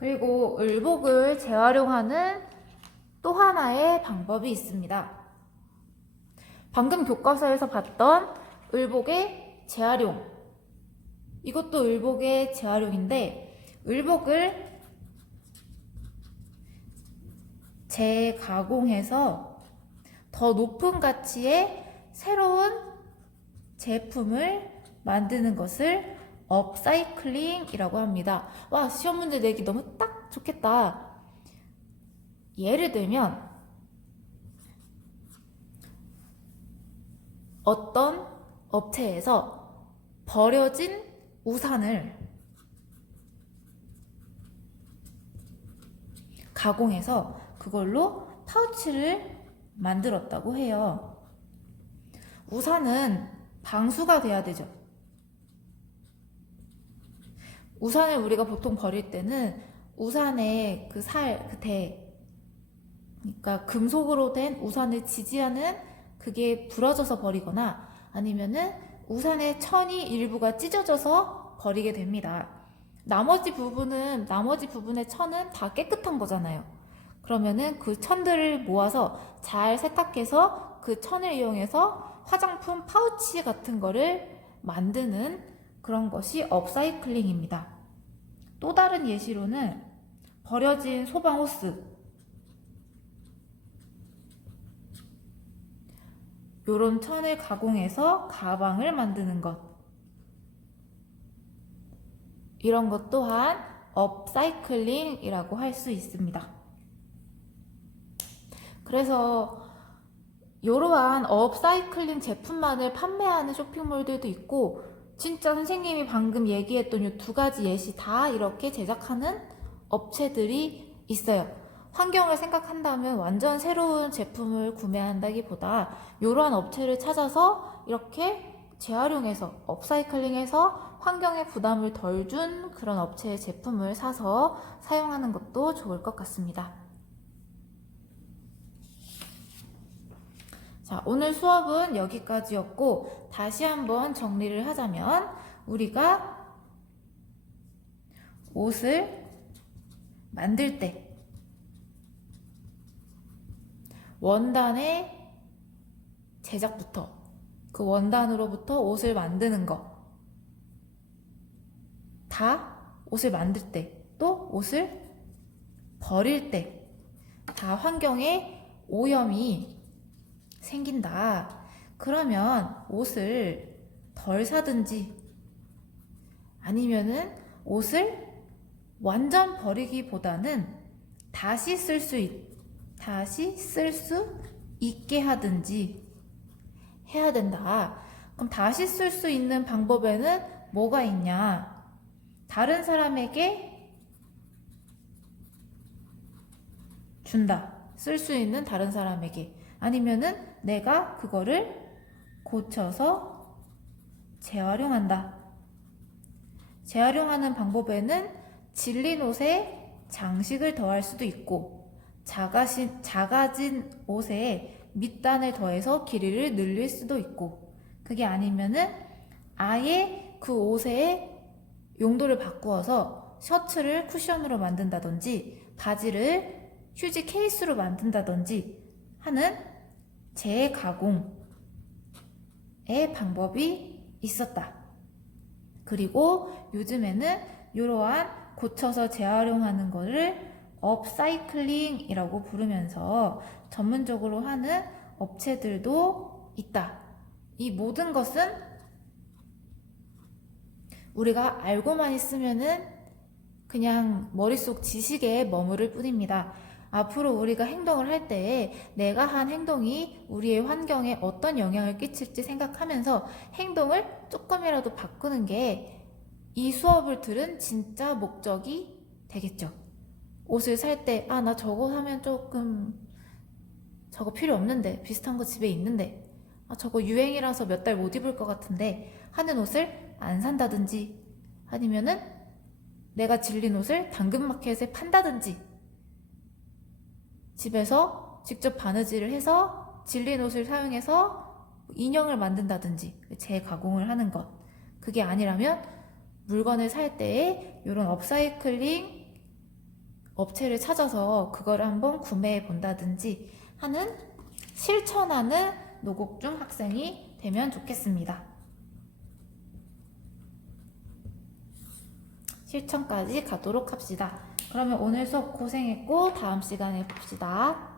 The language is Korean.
그리고 을복을 재활용하는 또 하나의 방법이 있습니다. 방금 교과서에서 봤던 을복의 재활용. 이것도 을복의 재활용인데, 을복을 재가공해서 더 높은 가치의 새로운 제품을 만드는 것을 업사이클링이라고 합니다. 와, 시험 문제 내기 너무 딱 좋겠다. 예를 들면, 어떤 업체에서 버려진 우산을 가공해서 그걸로 파우치를 만들었다고 해요. 우산은 방수가 돼야 되죠. 우산을 우리가 보통 버릴 때는 우산의 그 살, 그 대, 그러니까 금속으로 된 우산을 지지하는 그게 부러져서 버리거나 아니면은 우산의 천이 일부가 찢어져서 버리게 됩니다. 나머지 부분은, 나머지 부분의 천은 다 깨끗한 거잖아요. 그러면은 그 천들을 모아서 잘 세탁해서 그 천을 이용해서 화장품 파우치 같은 거를 만드는 그런 것이 업사이클링입니다. 또 다른 예시로는 버려진 소방 호스. 요런 천을 가공해서 가방을 만드는 것. 이런 것 또한 업사이클링이라고 할 수 있습니다. 그래서 이러한 업사이클링 제품만을 판매하는 쇼핑몰들도 있고 진짜 선생님이 방금 얘기했던 이 두 가지 예시 다 이렇게 제작하는 업체들이 있어요. 환경을 생각한다면 완전 새로운 제품을 구매한다기보다 이러한 업체를 찾아서 이렇게 재활용해서 업사이클링해서 환경에 부담을 덜 준 그런 업체의 제품을 사서 사용하는 것도 좋을 것 같습니다. 자, 오늘 수업은 여기까지였고, 다시 한번 정리를 하자면, 우리가 옷을 만들 때, 원단의 제작부터, 그 원단으로부터 옷을 만드는 거, 다 옷을 만들 때, 또 옷을 버릴 때, 다 환경에 오염이 생긴다. 그러면 옷을 덜 사든지 아니면은 옷을 완전 버리기보다는 다시 쓸수 있, 다시 쓸 수 있게 하든지 해야 된다. 그럼 다시 쓸 수 있는 방법에는 뭐가 있냐? 다른 사람에게 준다. 쓸 수 있는 다른 사람에게. 아니면은 내가 그거를 고쳐서 재활용한다. 재활용하는 방법에는 질린 옷에 장식을 더할 수도 있고 작아진, 작아진 옷에 밑단을 더해서 길이를 늘릴 수도 있고 그게 아니면은 아예 그 옷의 용도를 바꾸어서 셔츠를 쿠션으로 만든다든지 바지를 휴지 케이스로 만든다든지 하는 재가공 의 방법이 있었다. 그리고 요즘에는 이러한 고쳐서 재활용하는 것을 업사이클링이라고 부르면서 전문적으로 하는 업체들도 있다. 이 모든 것은 우리가 알고만 있으면은 그냥 머릿속 지식에 머무를 뿐입니다. 앞으로 우리가 행동을 할 때에 내가 한 행동이 우리의 환경에 어떤 영향을 끼칠지 생각하면서 행동을 조금이라도 바꾸는 게 이 수업을 들은 진짜 목적이 되겠죠. 옷을 살 때, 아, 나 저거 사면 조금, 저거 필요 없는데, 비슷한 거 집에 있는데, 아, 저거 유행이라서 몇 달 못 입을 것 같은데, 하는 옷을 안 산다든지, 아니면은 내가 질린 옷을 당근마켓에 판다든지, 집에서 직접 바느질을 해서 질린 옷을 사용해서 인형을 만든다든지 재가공을 하는 것. 그게 아니라면 물건을 살 때에 이런 업사이클링 업체를 찾아서 그거를 한번 구매해 본다든지 하는 실천하는 노곡중 학생이 되면 좋겠습니다. 실천까지 가도록 합시다. 그러면 오늘 수업 고생했고 다음 시간에 봅시다.